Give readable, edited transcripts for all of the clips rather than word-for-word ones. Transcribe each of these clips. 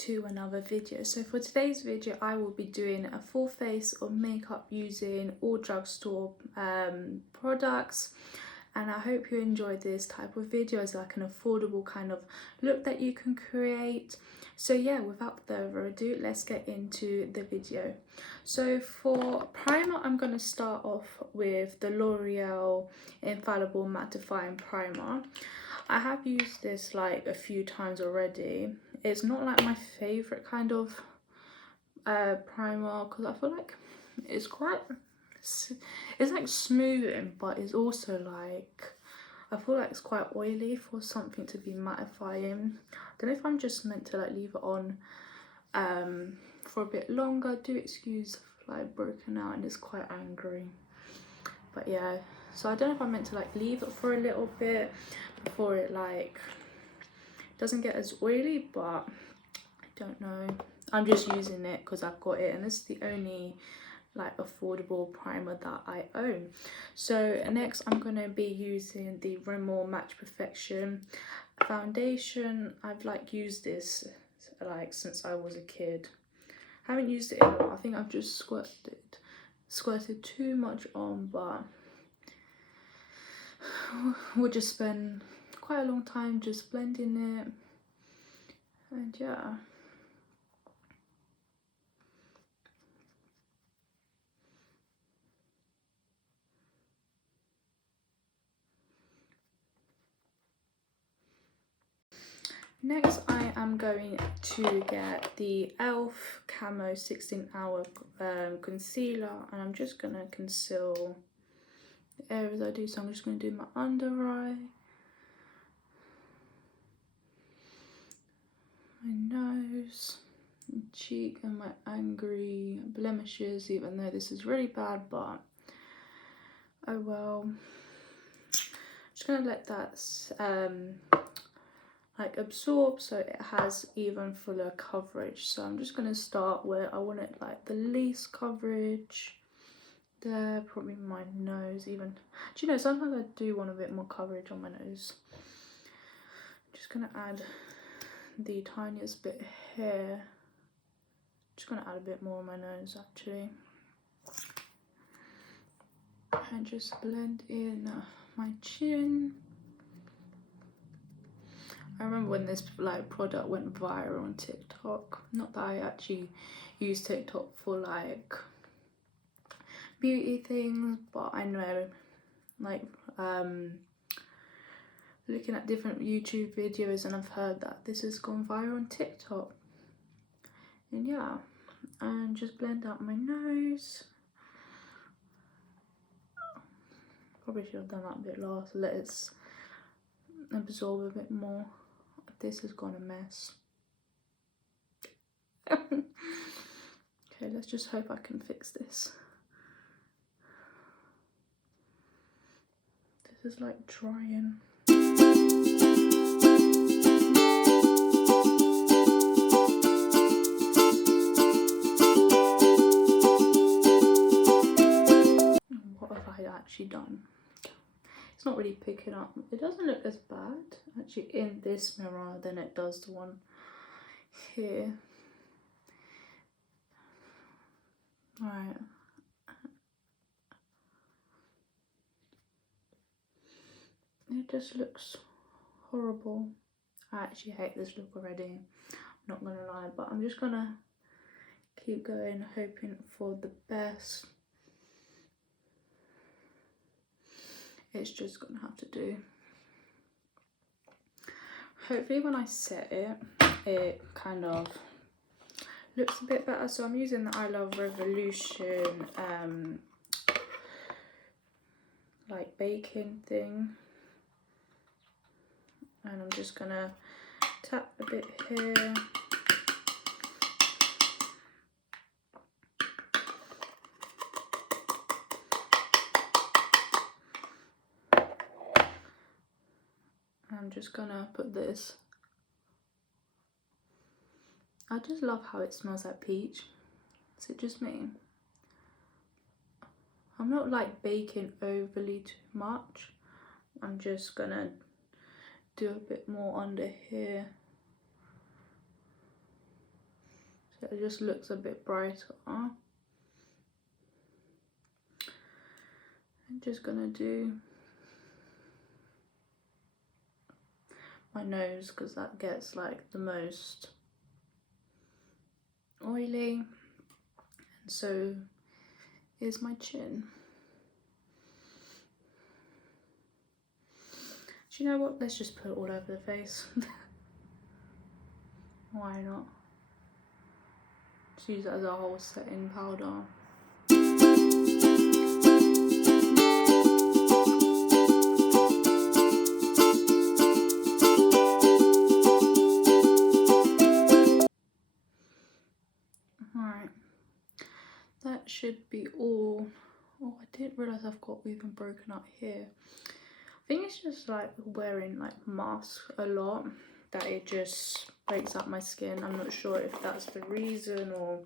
to another video. So for today's video I will be doing a full face of makeup using all drugstore products, and I hope you enjoyed this type of video as like an affordable kind of look that you can create. So yeah, without further ado, let's get into the video. So for primer, I'm going to start off with the L'Oreal Infallible Mattifying Primer. I have used this like a few times already. It's not like my favorite kind of primer because I feel like it's like smoothing, but it's also like, I feel like it's quite oily for something to be mattifying. I don't know if I'm just meant to like leave it on for a bit longer. Do excuse like broken out and it's quite angry, but yeah. So I don't know if I'm meant to like leave it for a little bit before it like doesn't get as oily, but I don't know. I'm just using it because I've got it and it's the only like affordable primer that I own. So next I'm going to be using the Rimmel Match Perfection foundation. I've like used this like since I was a kid. I haven't used it in a while. I think I've just squirted too much on, but we'll just spend quite a long time just blending it, and yeah. Next I am going to get the e.l.f. Camo 16-hour concealer, and I'm just going to conceal the areas I do. So I'm just going to do my under eye, my nose, my cheek, and my angry blemishes, even though this is really bad, but oh well. Just going to let that like absorb so it has even fuller coverage. So I'm just going to start where I want it like the least coverage there, probably my nose even. Do you know, sometimes I do want a bit more coverage on my nose. I'm just going to add the tiniest bit here. Just going to add a bit more on my nose actually, and just blend in my chin. I remember when this like product went viral on TikTok. Not that I actually use TikTok for like beauty things, but I know like looking at different YouTube videos, and I've heard that this has gone viral on TikTok. And yeah, and just blend out my nose. Probably should have done that a bit last, let it absorb a bit more. This has gone a mess. Okay, let's just hope I can fix this. This is like drying. What have I actually done? It's not really picking up. It doesn't look as bad actually in this mirror than it does the one here. Right. It just looks horrible. I actually hate this look already, I'm not gonna lie, but I'm just gonna keep going, hoping for the best. It's just gonna have to do. Hopefully when I set it, it kind of looks a bit better. So I'm using the I Love Revolution like baking thing, and I'm just gonna tap a bit here. I'm just gonna put this. I just love how it smells like peach. Is it just me? I'm not like baking overly too much. I'm just gonna do a bit more under here. so it just looks a bit brighter. I'm just gonna do my nose because that gets like the most oily, and so is my chin. Do you know what? Let's just put it all over the face. Why not? Just use it as a whole setting powder. Alright, that should be all. Oh, I didn't realise I've got even broken up here. I think it's just like wearing like masks a lot that it just breaks up my skin. I'm not sure if that's the reason or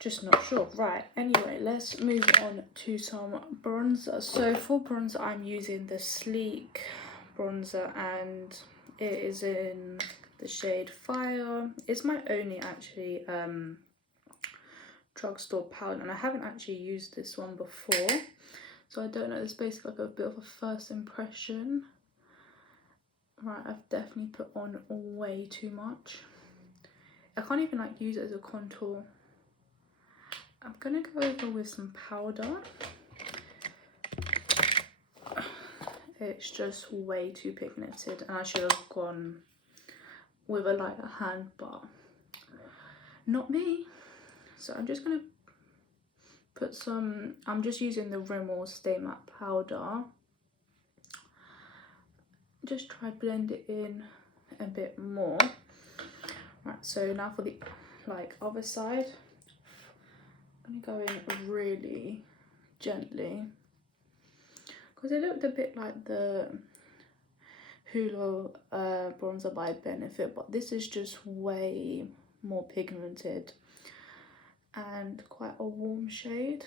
just not sure. Right, anyway, let's move on to some bronzer. So for bronzer, I'm using the Sleek bronzer and it is in the shade Fire. It's my only actually drugstore palette, and I haven't actually used this one before, so I don't know. It's basically like a bit of a first impression. Right, I've definitely put on way too much. I can't even like use it as a contour. I'm gonna go over with some powder. It's just way too pigmented and I should have gone with a lighter hand, but not me. So I'm just gonna put some, I'm just using the Rimmel Stay Matte powder. Just try blend it in a bit more. Right, so now for the like other side, I'm gonna go in really gently because it looked a bit like the Hoola bronzer by Benefit, but this is just way more pigmented and quite a warm shade.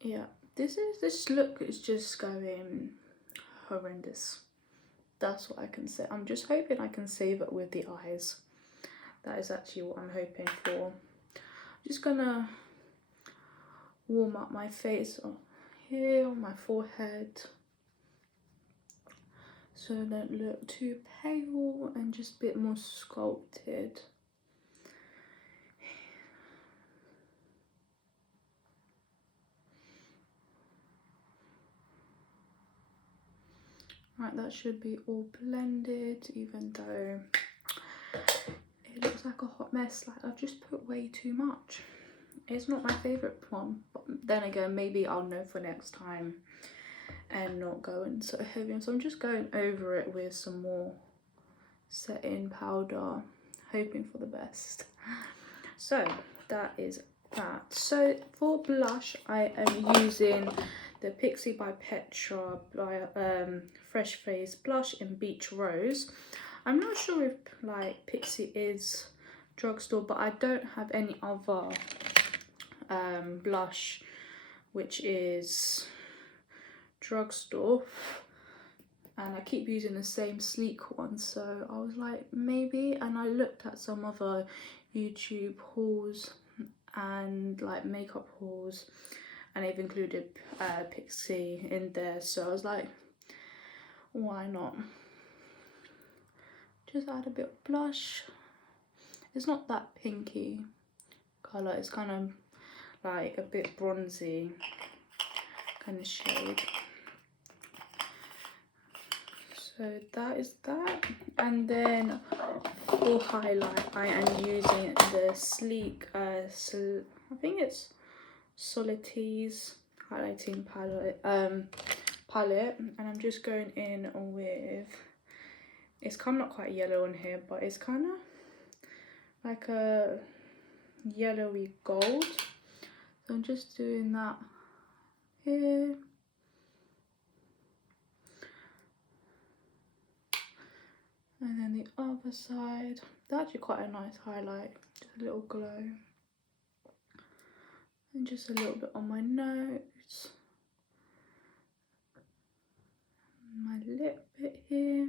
Yeah, this look is just going horrendous. That's what I can say. I'm just hoping I can save it with the eyes. That is actually what I'm hoping for. I'm just gonna warm up my face here on my forehead so I don't look too pale and just a bit more sculpted. Right, that should be all blended, even though it looks like a hot mess. Like I've just put way too much. It's not my favourite one, but then again, maybe I'll know for next time and not go in so heavy. So I'm just going over it with some more setting powder, hoping for the best. So that is that. So for blush, I am using the Pixie by Petra Fresh Face blush in Beach Rose. I'm not sure if like Pixie is drugstore, but I don't have any other blush which is drugstore, and I keep using the same Sleek one, so I was like maybe, and I looked at some other YouTube hauls and like makeup hauls, and they've included Pixie in there, so I was like, why not just add a bit of blush. It's not that pinky colour, it's kind of like a bit bronzy kind of shade. So that is that. And then for highlight, I am using the Sleek I think it's Solities highlighting palette, and I'm just going in with, it's kind of not quite yellow on here, but it's kind of like a yellowy gold. So I'm just doing that here. And then the other side, that's actually quite a nice highlight, just a little glow. And just a little bit on my nose, my lip bit here.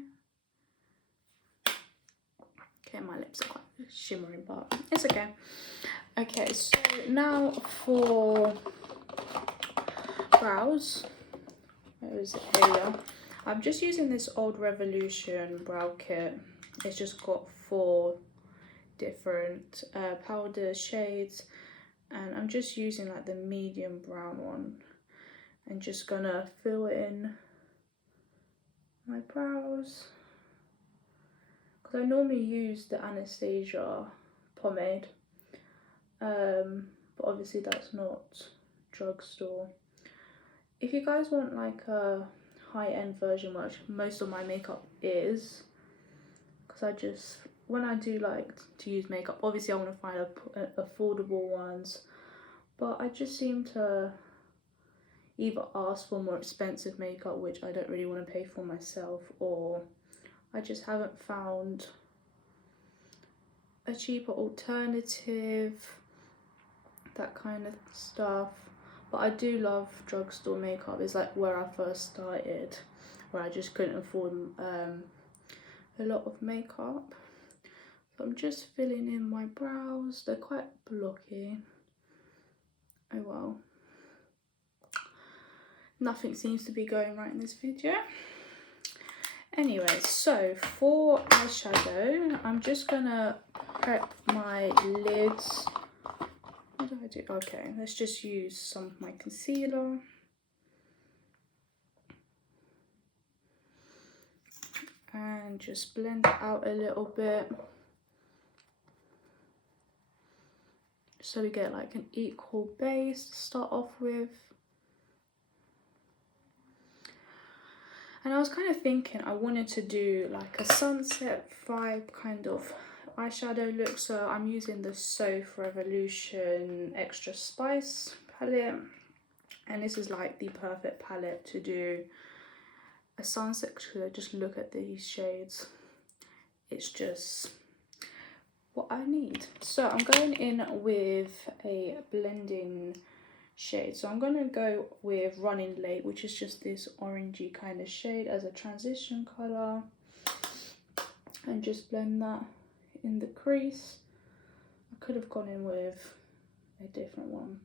lips are quite shimmering, but it's okay. Okay, so now for brows. Where is it? Here we are. I'm just using this Old Revolution brow kit. It's just got 4 different powder shades, and I'm just using like the medium brown one and just gonna fill in my brows, because I normally use the Anastasia pomade, but obviously that's not drugstore. If you guys want like a high-end version, which most of my makeup is, because I just, when I do like to use makeup, obviously I want to find affordable ones, but I just seem to either ask for more expensive makeup, which I don't really want to pay for myself, or I just haven't found a cheaper alternative, that kind of stuff. But I do love drugstore makeup. It's like where I first started, where I just couldn't afford a lot of makeup. So I'm just filling in my brows. They're quite blocky. Oh well. Nothing seems to be going right in this video. Anyway, so for eyeshadow, I'm just gonna prep my lids. What do I do? Okay, let's just use some of my concealer. And just blend it out a little bit, so we get like an equal base to start off with. And I was kind of thinking I wanted to do like a sunset vibe kind of eyeshadow look, so I'm using the Soap Revolution Extra Spice palette, and this is like the perfect palette to do a sunset, because just look at these shades. It's just what I need. So I'm going in with a blending shade. So I'm going to go with Running Late, which is just this orangey kind of shade as a transition colour, and just blend that in the crease. I could have gone in with a different one.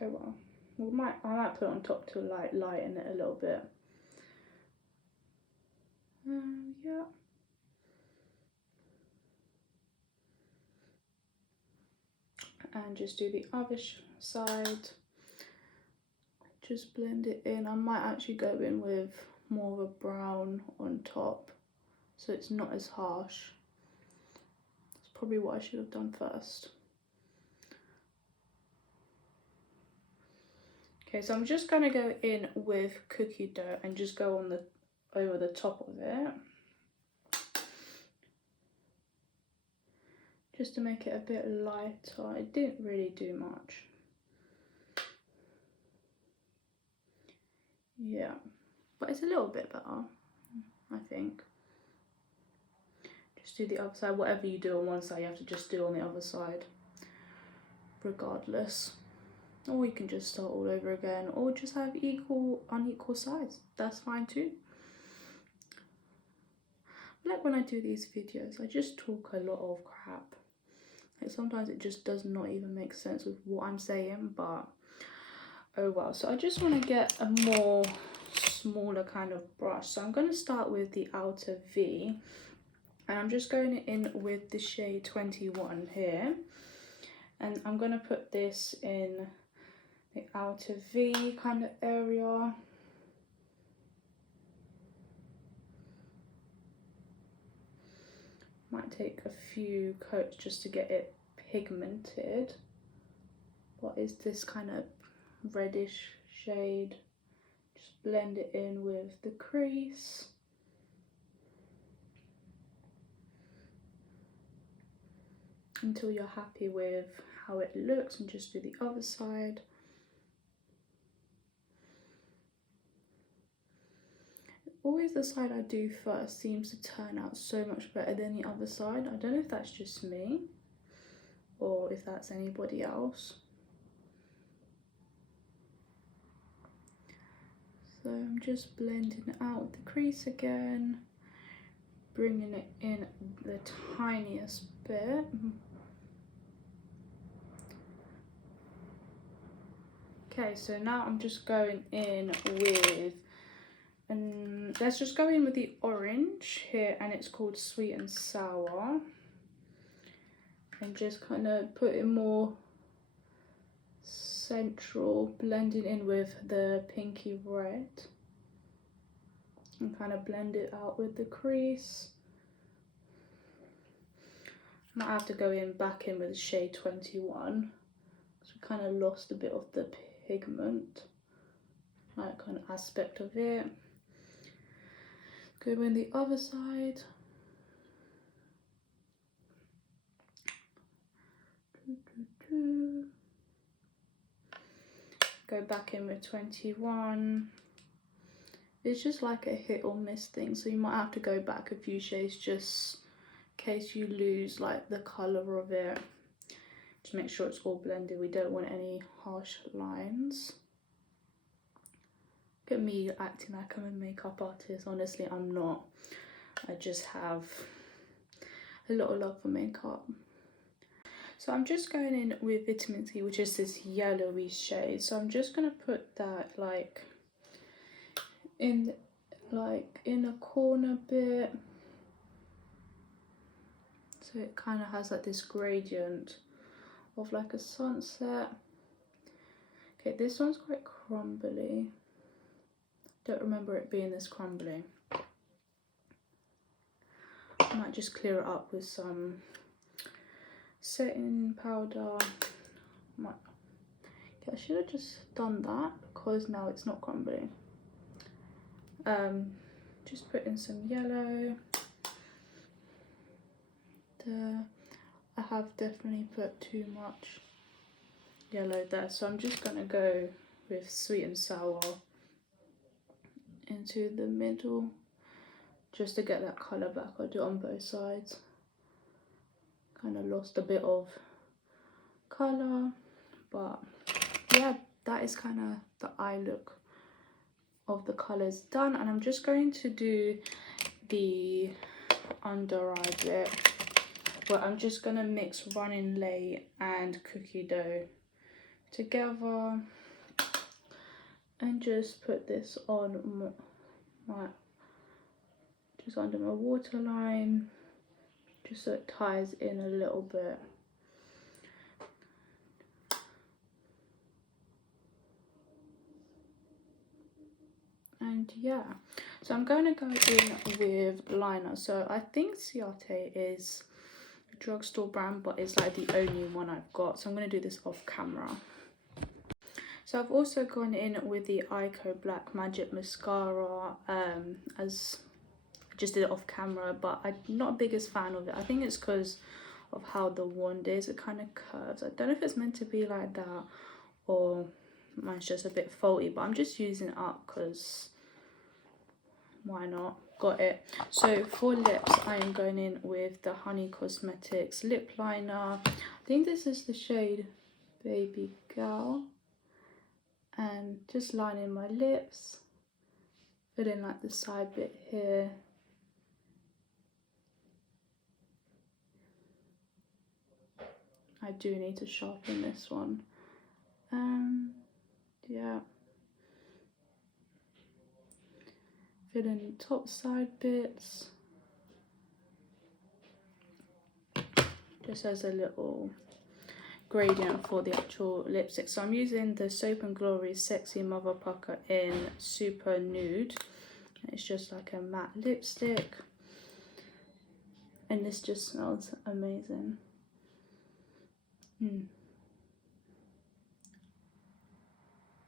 Oh well. I might put it on top to lighten it a little bit. Yeah. And just do the other side. Just blend it in. I might actually go in with more of a brown on top, so it's not as harsh. That's probably what I should have done first. Okay, so I'm just gonna go in with cookie dough and just go on over the top of it, just to make it a bit lighter. It didn't really do much. Yeah, but it's a little bit better, I think. Just do the other side. Whatever you do on one side, you have to just do on the other side, regardless. Or you can just start all over again, or just have unequal sides. That's fine too. Like when I do these videos, I just talk a lot of crap. Like sometimes it just does not even make sense with what I'm saying, but oh well. So I just want to get a more smaller kind of brush. So I'm going to start with the outer V, and I'm just going in with the shade 21 here, and I'm going to put this in the outer V kind of area. Might take a few coats just to get it pigmented. What is this kind of reddish shade? Just blend it in with the crease. Until you're happy with how it looks, and just do the other side. Always the side I do first seems to turn out so much better than the other side. I don't know if that's just me or if that's anybody else. So I'm just blending out the crease again, bringing it in the tiniest bit. Okay, so now I'm just going in with, and let's just go in with the orange here, and it's called Sweet and Sour. And just kind of put it more central, blending in with the pinky red. And kind of blend it out with the crease. Might have to go in back in with shade 21. So we kind of lost a bit of the pigment, like kind of aspect of it. Go in the other side. Go back in with 21. It's just like a hit or miss thing, so you might have to go back a few shades just in case you lose like the colour of it. Just make sure it's all blended. We don't want any harsh lines. Look at me acting like I'm a makeup artist. Honestly, I'm not. I just have a lot of love for makeup. So I'm just going in with vitamin C, which is this yellowy shade. So I'm just going to put that like in a corner bit. So it kind of has like this gradient of like a sunset. Okay, this one's quite crumbly. Don't remember it being this crumbly. I might just clear it up with some setting powder. Okay, I should have just done that because now it's not crumbly. Just put in some yellow. I have definitely put too much yellow there, so I'm just gonna go with Sweet and Sour into the middle just to get that colour back. I'll do it on both sides. Kind of lost a bit of colour, but yeah, that is kind of the eye look of the colours done. And I'm just going to do the under eye bit, where I'm just going to mix Running Late and Cookie Dough together and just put this on just under my waterline, just so it ties in a little bit. And yeah, so I'm going to go in with liner. So I think Ciate is a drugstore brand, but it's like the only one I've got. So I'm going to do this off camera. So I've also gone in with the Eyeshadow Black Magic Mascara, as I just did it off camera, but I'm not a biggest fan of it. I think it's because of how the wand is. It kind of curves. I don't know if it's meant to be like that or mine's just a bit faulty, but I'm just using it up because why not? Got it. So for lips, I am going in with the Honey Cosmetics lip liner. I think this is the shade Baby Girl, and just lining my lips, filling like the side bit here. I do need to sharpen this one. Yeah, filling the top side bits, just as a little gradient for the actual lipstick. So I'm using the Soap and Glory Sexy Mother Pucker in Super Nude. It's just like a matte lipstick, and this just smells amazing.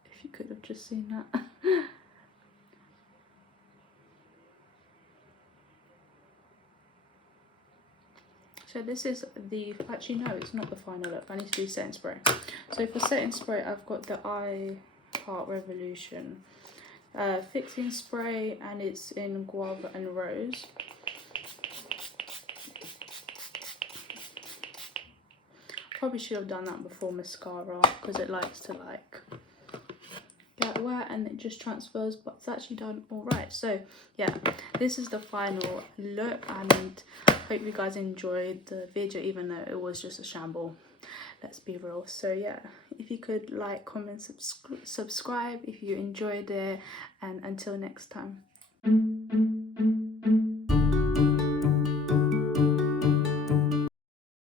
If you could have just seen that. So this is the, actually no, it's not the final look. I need to do setting spray. So for setting spray, I've got the I Heart Revolution fixing spray, and it's in Guava and Rose. Probably should have done that before mascara because it likes to like get wet and it just transfers, but it's actually done all right. So yeah, this is the final look, and hope you guys enjoyed the video, even though it was just a shamble, let's be real. So yeah, if you could like, comment, subscribe if you enjoyed it, and until next time.